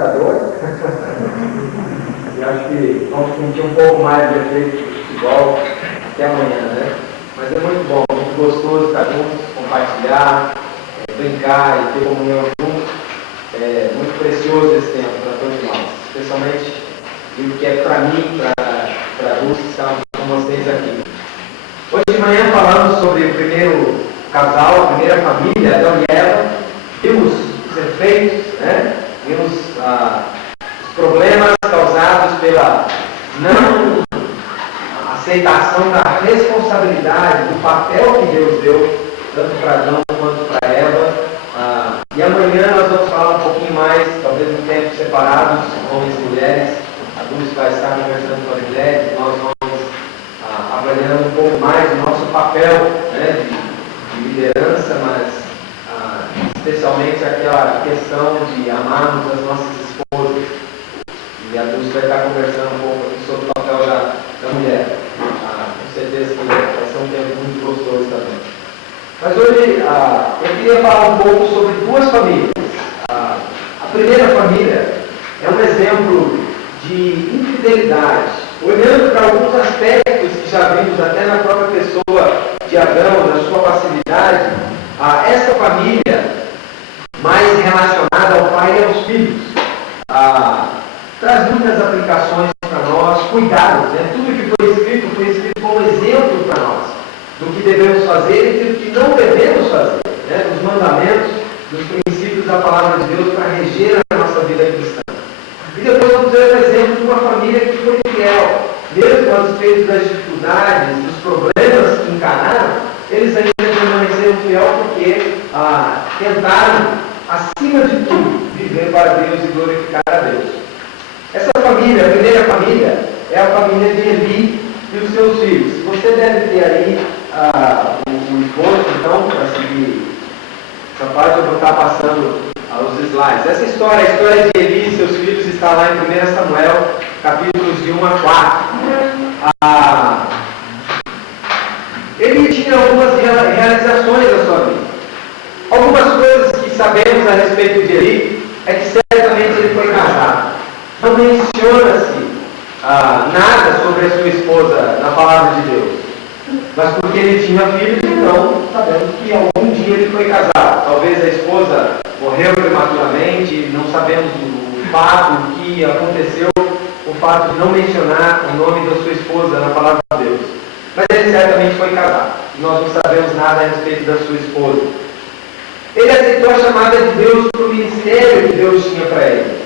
assustador. E acho que vamos sentir um pouco mais de efeito do futebol até amanhã, né? Mas é muito bom, muito gostoso estar juntos, compartilhar, brincar e ter comunhão juntos. É muito precioso esse tempo para todos nós, especialmente o que é para mim, para a Lúcia, estar com vocês aqui. Hoje de manhã falamos sobre o primeiro casal, a primeira família, Adão e Eva. Vimos os efeitos, né? Vimos os problemas causados pela não aceitação da responsabilidade, do papel que Deus deu, tanto para Adão quanto para Eva. E amanhã nós vamos falar um pouquinho mais, talvez em tempos separados, homens e mulheres. A Dulce vai estar conversando com as mulheres, nós vamos avaliando um pouco mais o nosso papel, né, de liderança, mas especialmente aquela questão de amarmos as nossas esposas. E a Dulce vai estar conversando um pouco aqui sobre o papel da mulher. Com certeza que vai ser um tempo muito gostoso também. Mas hoje eu queria falar um pouco sobre duas famílias. A primeira família é um exemplo de infidelidade, olhando para alguns aspectos que já vimos até na própria pessoa de Adão, na sua passividade. Essa família, mais relacionada ao pai e aos filhos, traz muitas aplicações para nós, cuidados, né? Tudo que foi escrito como exemplo para nós, do que devemos fazer e do que não devemos fazer, né? Dos mandamentos, dos princípios da palavra de Deus para reger a nossa vida cristã. E depois vamos ver o exemplo de uma família que foi fiel, mesmo a despeito das dificuldades, dos problemas que encararam, eles ainda permaneceram fiel porque tentaram, acima de tudo, viver para Deus e glorificar a Deus. Essa família, a primeira família, é a família de Eli e os seus filhos. Você deve ter aí o esboço, então, para seguir essa parte, eu vou estar passando os slides. Essa história, a história de Eli e seus filhos, está lá em 1 Samuel, capítulos de 1 a 4. Ele tinha algumas realizações na sua vida. Algumas coisas que sabemos a respeito de Eli é que certamente ele foi casado. Não menciona-se nada sobre a sua esposa na palavra de Deus. Mas porque ele tinha filhos, então sabemos que algum dia ele foi casado. Talvez a esposa morreu prematuramente, não sabemos o fato, o que aconteceu, o fato de não mencionar o nome da sua esposa na palavra de Deus. Mas ele certamente foi casado. Nós não sabemos nada a respeito da sua esposa. Ele aceitou a chamada de Deus para o ministério que Deus tinha para ele.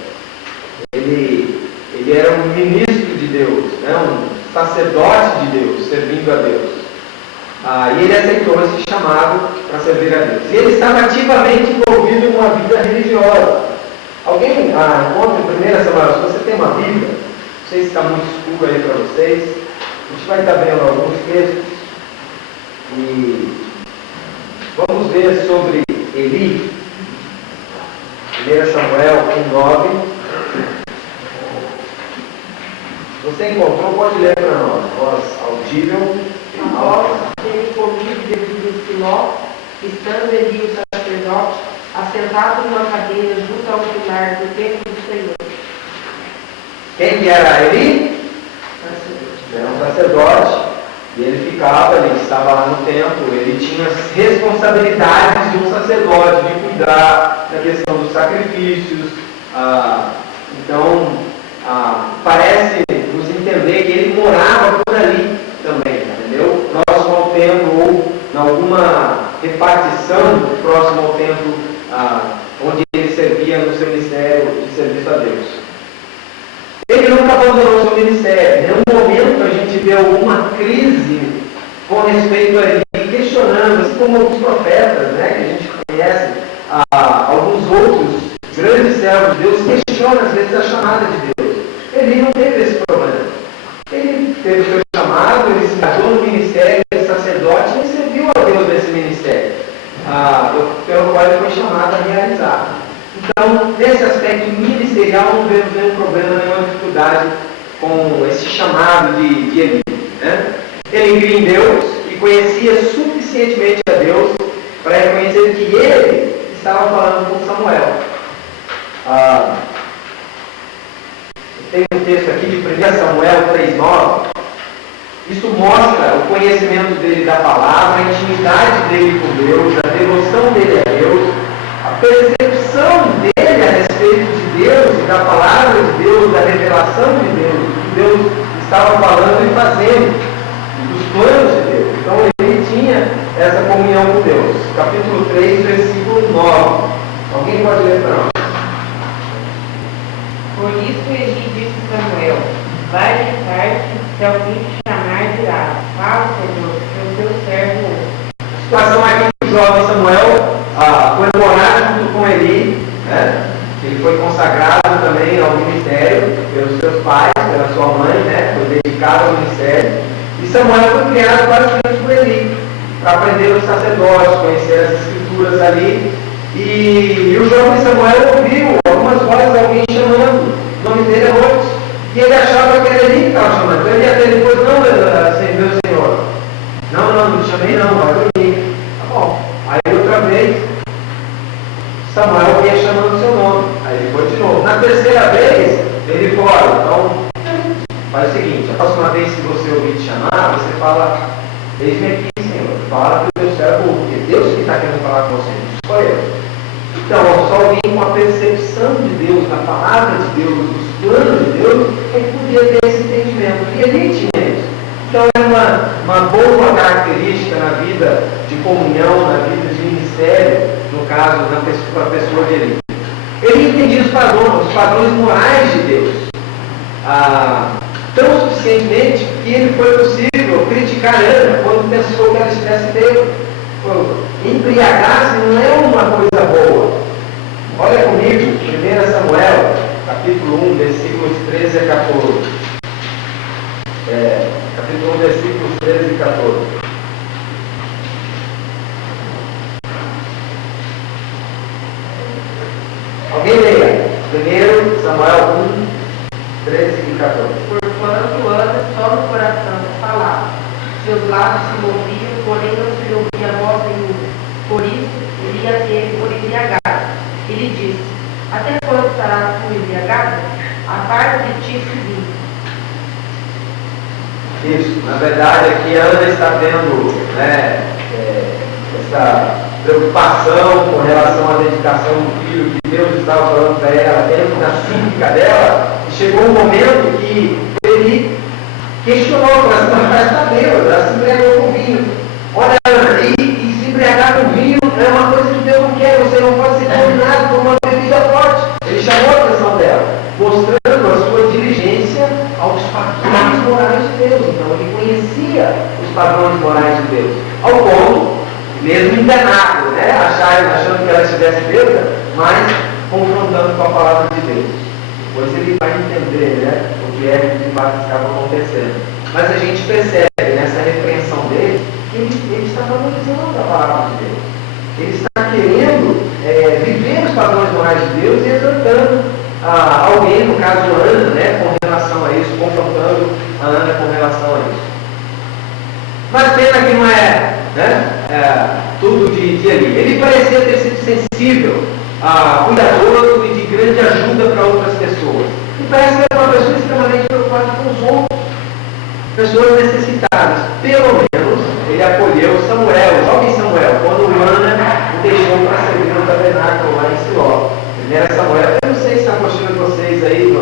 Ele era um ministro de Deus, né? Um sacerdote de Deus, servindo a Deus. E ele aceitou esse chamado para servir a Deus. E ele estava ativamente envolvido em uma vida religiosa. Alguém encontra em 1 Samuel, se você tem uma Bíblia, não sei se está muito escuro aí para vocês, a gente vai estar vendo alguns textos. E vamos ver sobre Eli, 1 Samuel 1:9. Você encontrou, pode ler para nós, voz audível. Após terem comido devido em Siló, estando Eli o sacerdote, assentado numa cadeira junto ao pilar do templo do Senhor. Quem que era Eli? Era um sacerdote. E ele estava lá no templo, ele tinha as responsabilidades de um sacerdote, de cuidar da questão dos sacrifícios. Então, parece nos entender que ele morava por ali também, entendeu? Próximo ao templo, ou em alguma repartição próximo ao templo, onde ele servia no seu ministério de serviço a Deus. Ele nunca abandonou o seu ministério. Em nenhum momento a gente vê alguma crise com respeito a ele, questionando, assim como alguns profetas, né, que a gente conhece, alguns outros grandes servos de Deus questionam às vezes a chamada de Deus. Ele não teve esse problema. Ele teve o seu chamado, ele se engajou no ministério de sacerdote e serviu a Deus nesse ministério, pelo qual ele foi chamado a realizar. Então, nesse aspecto ministerial, não vemos nenhum problema, nenhuma dificuldade com esse chamado de Eli. Né? Ele cria em Deus e conhecia suficientemente a Deus para reconhecer que ele estava falando com Samuel. tem um texto aqui de 1 Samuel 3,9. Isso mostra o conhecimento dele da palavra, a intimidade dele com Deus, a devoção dele a Deus, a percepção dele a respeito de Deus e da palavra de Deus, da revelação de Deus, do que Deus estava falando e fazendo, dos planos de Deus. Então ele tinha essa comunhão com Deus. Capítulo 3, versículo 9. Alguém pode ler para nós? Por isso Eli disse a Samuel: vai deitar-te, se alguém te chamar, dirá: fala, Senhor, que o teu servo ouve. A situação aqui que o jovem Samuel foi morar junto com Eli, né? Ele foi consagrado também ao ministério pelos seus pais, pela sua mãe, né? Foi dedicado ao ministério. E Samuel foi criado basicamente por Eli, para aprender os sacerdócios, conhecer as escrituras ali. E o jovem Samuel ouviu algumas vozes, alguém chamando, o nome dele é outro. E ele achava que era Eli que estava chamando. Então ele ia ter depois: não, meu senhor. Não te chamei não, vai dormir. Tá bom. Aí outra vez, Samuel ia chamando o seu nome. Aí ele foi de novo. Na terceira vez, ele falou: olha, então faz o seguinte, a próxima vez que você ouvir te chamar, você fala: eis-me aqui, Senhor. Fala para o teu servo, porque Deus que está querendo falar com você, não sou eu. Então, só alguém com a percepção de Deus, da palavra de Deus, dos planos de Deus, é que podia ter esse entendimento. E ele tinha isso. Então, é uma boa característica na vida de comunhão, na vida de ministério, no caso, da pessoa de Eli. Ele entendia os padrões morais de Deus. Tão suficientemente que ele foi possível criticar Ana quando pensou que ela estivesse bêbada. Embriagar-se não é uma coisa boa. Olha comigo, 1 Samuel, capítulo 1, versículos 13 a 14. Capítulo 1, versículos 13 e 14. Alguém leia. 1 Samuel 1, 13 e 14. Porquanto Ana só no coração falava, seus lábios se moviam, porém não se lhe ouvia voz nenhuma. Por isso, ele ia ter por embriagado. Ele disse: até quando estarás tu embriagado? Aparta de ti esse vinho. Isso, na verdade aqui a Ana está tendo, né, essa preocupação com relação à dedicação do filho que Deus estava falando para ela dentro da psíquica dela, e chegou um momento que ele questionou: ela está bêbada, ela se embriagou com vinho. Olha, Ana, e se embriagar com vinho é uma coisa que Deus não quer, você não pode ser dominado por uma bebida forte. Ele chamou a atenção dela, mostrando a sua diligência aos padrões morais de Deus. Então ele conhecia os padrões morais de Deus, ao ponto, mesmo enganado, né? Achando que ela estivesse bêbada, mas confrontando com a palavra de Deus. Depois ele vai entender, né, o que é que de fato estava acontecendo. Mas a gente percebe nessa repreensão dele que ele está valorizando a palavra de Deus. Ele está querendo viver os padrões morais de Deus e exortando alguém, no caso Ana, né, com relação a isso, confrontando a Ana com relação a isso. Mas pena que não é, né, tudo de Eli. Ele parecia ter sido sensível, cuidadoso e de grande ajuda para outras pessoas. E parece que era uma pessoa extremamente preocupada com os outros, pessoas necessitadas. Pelo menos ele acolheu Samuel, o jovem Samuel, quando Ana o deixou para servir no tabernáculo lá em Siló. 1 Samuel, eu não sei se está mostrando vocês aí